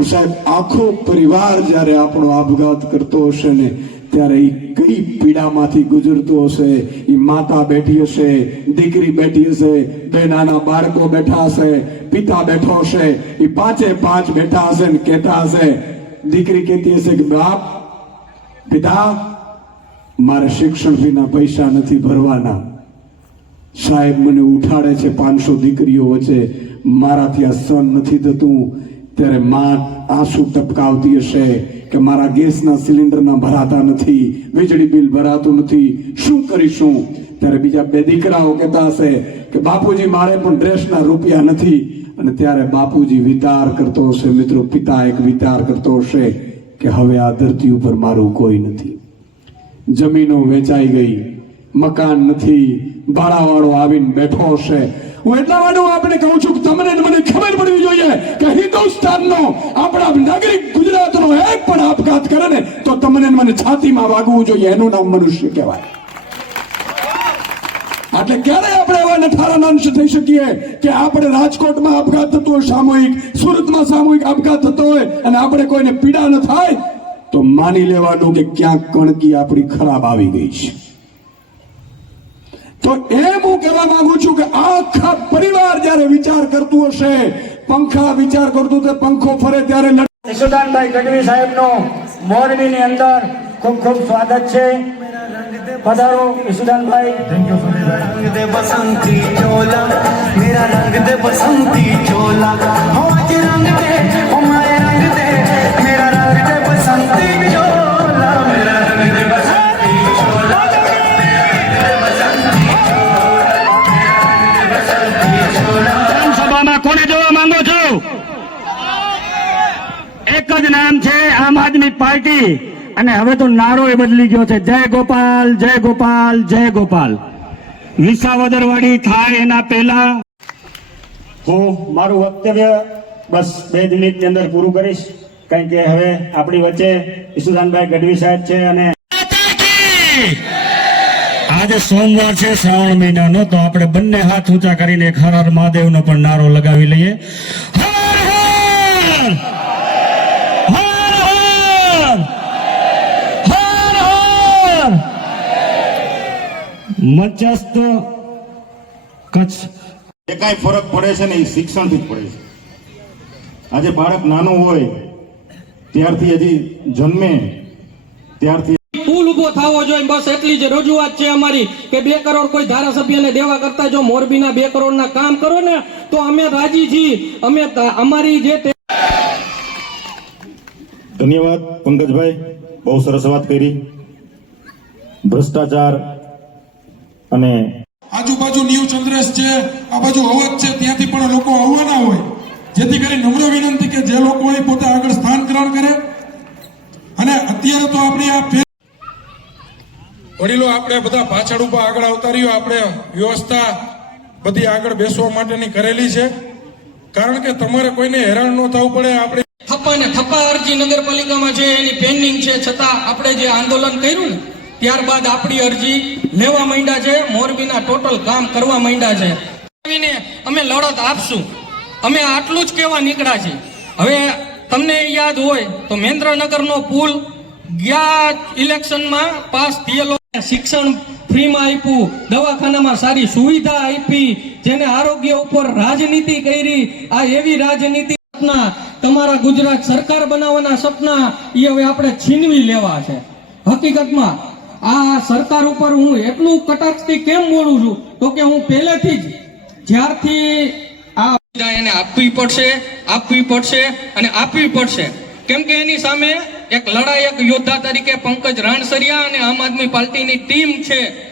પણ સાહેબ, આખો પરિવાર જ્યારે આપણો આપઘાત કરતો હશે ને, ત્યારે એ કઈ પીડામાંથી ગુજરતો હશે? એ માતા બેઠી હશે, દીકરી બેઠી હશે, બે નાના બાળકો બેઠા હશે, પિતા બેઠો હશે એ પાંચે પાંચ બેઠા હશે ને કહેતા હશે, દીકરી કહેતી હશે કે, બાપ, પિતા, મારે શિક્ષણ ફીના પૈસા નથી ભરવાના. સાહેબ મને ઉઠાડે છે પાંચસો દીકરીઓ વચ્ચે. મારાથી આ સહન નથી થતું. ત્યારે માં આંસુ ટપકાવતી હશે કે મારા ગેસના સિલિન્ડરના ભરાતા નથી, વીજળી બિલ ભરાતું નથી. શું કરીશું? ત્યારે બીજા બે દીકરાઓ કહેતા હશે કે બાપુજી, મારે પણ ડ્રેસના રૂપિયા નથી. અને ત્યારે બાપુજી વિચાર કરતો હશે, મિત્રો, પિતા એક વિચાર કરતો હશે કે હવે આ ધરતી ઉપર મારું કોઈ નથી. જમીનો વેચાઈ ગઈ, મકાન નથી, ભાડાવાળો આવીને બેઠો હશે. હું એટલા માટે હું આપણે કહું છું કે તમને મને ખબર પડવી જોઈએ કે હિન્દુસ્તાનનો આપણા નાગરિક ગુજરાતનો એક પણ આપઘાત કરે ને તો તમને મને છાતીમાં વાગવું જોઈએ. એનું નામ મનુષ્ય કહેવાય. એટલે ક્યારે આપણે એવા નઠારા અંશ થઈ શકીએ કે આપણે રાજકોટમાં આપઘાત થતો હોય, સામૂહિક, સુરતમાં સામૂહિક આપઘાત થતો હોય અને આપણે કોઈને પીડા ન થાય, તો માની લેવાનું કે ક્યાંક કણકી આપણી ખરાબ આવી ગઈ છે. તો એમ હું કહેવા માંગુ છું કે આખા પરિવાર જ્યારે વિચાર પડશે પંખા વિચાર કરતું તે પંખો ફરે ત્યારે યશોદાનભાઈ ગઢવી સાહેબનો મોરબીની અંદર ખૂબ ખૂબ સ્વાગત છે. પધારો યશોદાનભાઈ થેન્ક યુ રંગ દે બસંતી ચોલા. મેરા રંગ દે બસંતી ચોલા. આદમી પાર્ટી. અને હવે તો નારો એ બદલી ગયો છે. જય ગોપાલ જય ગોપાલ જય ગોપાલ. વિસાવદરવાડી થાય એના પહેલા હું મારું વક્તવ્ય બસ બે મિનિટની અંદર પૂરું કરીશ. કારણ કે હવે આપણી વચ્ચે ઈશુદાનભાઈ ગઢવી સાહેબ છે અને આજે સોમવાર છે શ્રાવણ મહિનાનો તો આપણે બંને હાથ ઊંચા કરીને એક હર હર મહાદેવનો પણ નારો લગાવી લઈએ. હર હર! હર હર! હર હર! મચસ્ત કચ્છ. જે કાંઈ ફરક પડે છે ને એ શિક્ષણથી જ પડે છે. આજે બાળક નાનું હોય ત્યારથી હજી જન્મે ત્યારથી પુલ ઊભો થવો જોઈએ બસ એટલી જ રજૂઆત છે અમારી કે બે કરોડ કોઈ ધારાસભ્યને દેવા કરતા જો મોરબીના બે કરોડના કામ કરો ને તો અમે રાજી છીએ અમે અમારી જે ધન્યવાદ પંકજભાઈ બહુ સરસ વાત કરી. ભ્રષ્ટાચાર અને આજુબાજુ ન્યૂ ચંદ્રેશ છે આ બાજુ અવધ છે ત્યાંથી પણ લોકો આવવાના હોય. જેથી કરી નમ્ર વિનંતી કે જે લોકો હોય પોતે આગળ સ્થાન ગ્રહણ કરે. અને અત્યારે તો આપણી આ વડીલો આપણે બધા પાછળ ઊભા આગળ આવતા રહ્યો આપણે વ્યવસ્થા બધી આગળ બેસવા માટેની કરેલી છે. કારણ કે તમારે કોઈને હેરાન ન થવું પડે આપણે થપ્પા ને થપ્પા અરજી નગરપાલિકામાં જે એની પેન્ડિંગ છે છતાં આપણે જે આંદોલન કર્યું ને ત્યારબાદ આપણી અરજી લેવા માંડ્યા છે. મોરબીના ટોટલ કામ કરવા માંડ્યા છે. અમે લડત આપશું. અમે આટલું જ કહેવા નીકળ્યા છીએ. હવે તમને યાદ હોય તો મહેન્દ્રનગરનો પુલ ગયા ઇલેક્શનમાં પાસ થયેલો. શિક્ષણ ફ્રીમાં આપ્યું. દવાખાનામાં સારી સુવિધા આપી. જેને આરોગ્ય ઉપર રાજનીતિ કરી. આ એવી રાજનીતિ તમારા ગુજરાત સરકાર બનાવવાના સપના એ હવે આપણે છીનવી લેવા છે. હકીકતમાં આ સરકાર ઉપર હું એટલું કટાક્ષથી કેમ બોલું છું? તો કે હું પહેલેથી જ જ્યારથી આ એને આપવી પડશે આપવી પડશે અને આપવી પડશે. કેમ કે એની સામે એક લડાયક યોદ્ધા તરીકે પંકજ રાણસરિયા અને આમ આદમી પાર્ટીની ટીમ છે.